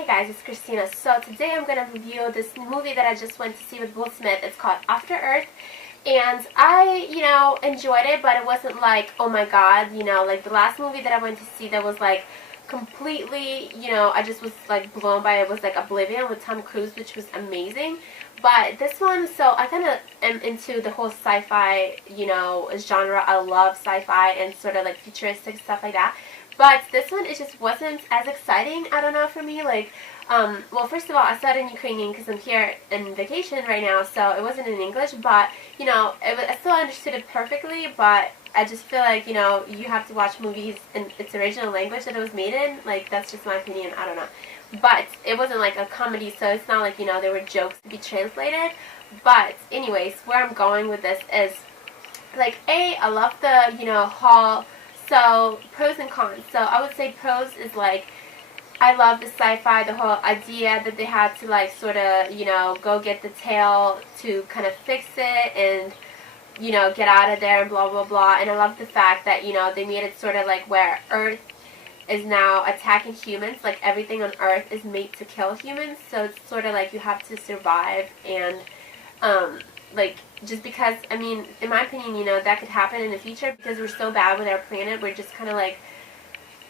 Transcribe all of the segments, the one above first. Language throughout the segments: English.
Hey guys, it's Kristina. So today I'm going to review this movie that I just went to see with Will Smith. It's called After Earth. And I, enjoyed it, but it wasn't like, oh my god, like the last movie that I went to see that was like completely, I just was like blown by it was like Oblivion with Tom Cruise, which was amazing. But this one, so I kind of am into the whole sci-fi, genre. I love sci-fi and sort of like futuristic stuff like that. But this one, it just wasn't as exciting, I don't know, for me. Like, well, first of all, I saw it in Ukrainian because I'm here in vacation right now, so it wasn't in English. But, I still understood it perfectly, but I just feel like, you have to watch movies in its original language that it was made in. Like, that's just my opinion, I don't know. But it wasn't like a comedy, so it's not like, there were jokes to be translated. But, anyways, where I'm going with this is, like, I love the, hall. So, pros and cons. So, I would say pros is like, I love the sci-fi, the whole idea that they had to like sort of, go get the tail to kind of fix it and, get out of there and blah, blah, blah. And I love the fact that, they made it sort of like where Earth is now attacking humans. Like, everything on Earth is made to kill humans. So, it's sort of like you have to survive and, like, just because, I mean, in my opinion, that could happen in the future because we're so bad with our planet. We're just kind of like,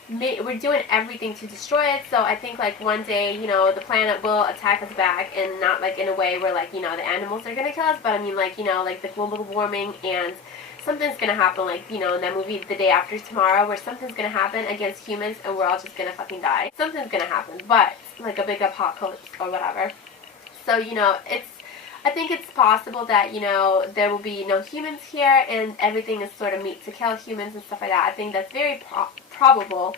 we're doing everything to destroy it. So I think like one day, the planet will attack us back, and not like in a way where like, the animals are going to kill us, but I mean like, like the global warming, and something's going to happen, like, in that movie The Day After Tomorrow, where something's going to happen against humans and we're all just going to fucking die. Something's going to happen, but like a big apocalypse or whatever. So, I think it's possible that, there will be no humans here and everything is sort of meant to kill humans and stuff like that. I think that's very probable.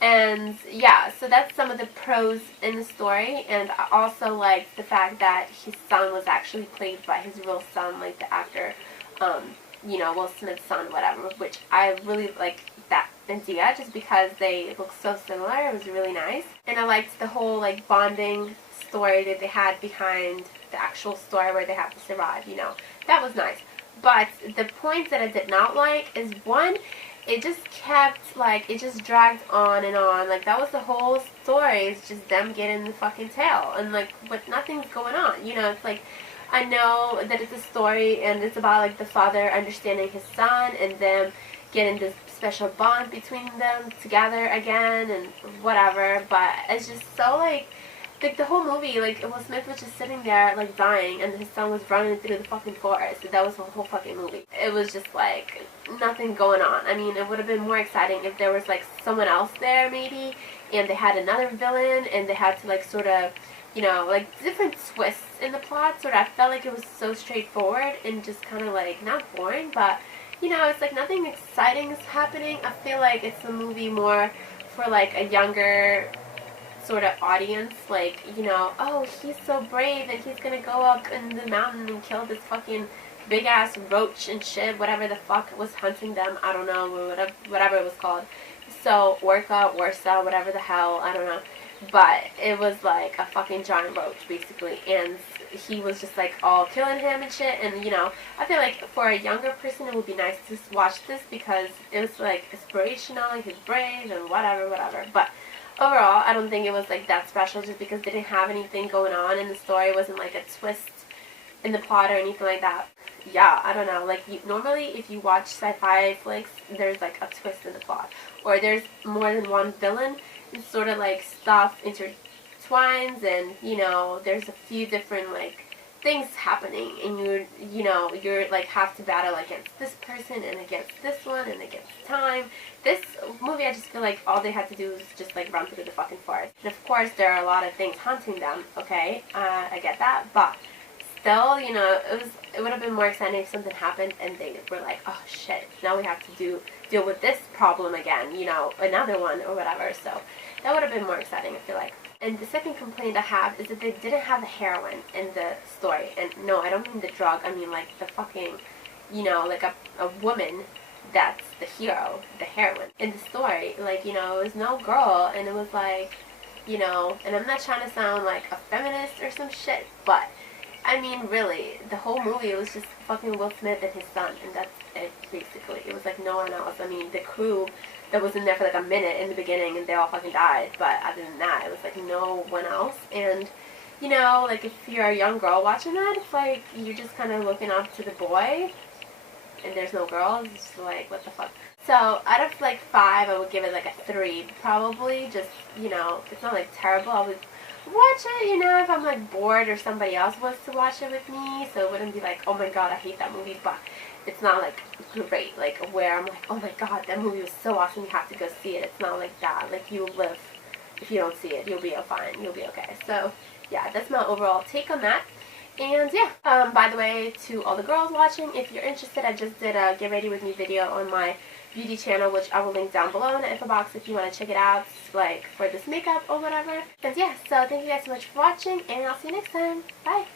And yeah, so that's some of the pros in the story. And I also like the fact that his son was actually played by his real son, like the actor, Will Smith's son, whatever, which I really like that idea just because they look so similar. It was really nice. And I liked the whole like bonding story that they had behind the actual story where they have to survive, that was nice. But the points that I did not like is, one, it just kept, like, it just dragged on and on. Like, that was the whole story, it's just them getting the fucking tail, and like, but nothing's going on, it's like, I know that it's a story and it's about like the father understanding his son and them getting this special bond between them together again and whatever, but it's just so like the whole movie, like, Will Smith was just sitting there, like, dying, and his son was running through the fucking forest. That was the whole fucking movie. It was just, like, nothing going on. I mean, it would have been more exciting if there was, like, someone else there, maybe, and they had another villain, and they had to, like, sort of, like, different twists in the plot. Sort of, I felt like it was so straightforward and just kind of, like, not boring, but, it's, like, nothing exciting is happening. I feel like it's a movie more for, like, a younger sort of audience, like, oh, he's so brave and he's gonna go up in the mountain and kill this fucking big ass roach and shit, whatever the fuck was hunting them, I don't know, whatever it was called. So, Orca, Warsaw, whatever the hell, I don't know. But it was like a fucking giant roach, basically, and he was just like all killing him and shit, and I feel like for a younger person it would be nice to watch this because it was like inspirational, he's brave and whatever, but overall, I don't think it was like that special just because they didn't have anything going on in the story. It wasn't like a twist in the plot or anything like that. Yeah, I don't know. Like, normally if you watch sci-fi flicks, there's like a twist in the plot. Or there's more than one villain. It's sort of like stuff intertwines and, there's a few different like things happening and you're like have to battle against this person and against this one and against time. This movie, I just feel like all they had to do was just like run through the fucking forest. And of course there are a lot of things hunting them, okay, I get that, but still, it would have been more exciting if something happened and they were like, oh shit, now we have to deal with this problem again, another one or whatever. So that would have been more exciting, I feel like. And the second complaint I have is that they didn't have the heroine in the story. And no, I don't mean the drug. I mean like the fucking, like a woman that's the hero, the heroine. In the story, like, it was no girl. And it was like, and I'm not trying to sound like a feminist or some shit, but I mean, really, the whole movie was just fucking Will Smith and his son, and that's it, basically. It was like no one else. I mean, the crew that was in there for like a minute in the beginning, and they all fucking died, but other than that, it was like no one else. And, you know, like, if you're a young girl watching that, it's like, you're just kind of looking up to the boy, and there's no girls, it's just like, what the fuck. So, out of, like, 5, I would give it, like, a 3, probably. Just, you know, it's not, like, terrible. I would watch it, you know, if I'm, like, bored or somebody else wants to watch it with me. So, it wouldn't be like, oh, my God, I hate that movie. But it's not, like, great. Like, where I'm like, oh, my God, that movie was so awesome. You have to go see it. It's not like that. Like, you'll live. If you don't see it, you'll be fine. You'll be okay. So, yeah, that's my overall take on that. And yeah, by the way, to all the girls watching, if you're interested, I just did a Get Ready With Me video on my beauty channel, which I will link down below in the info box if you want to check it out, like for this makeup or whatever. And yeah, so thank you guys so much for watching, and I'll see you next time. Bye!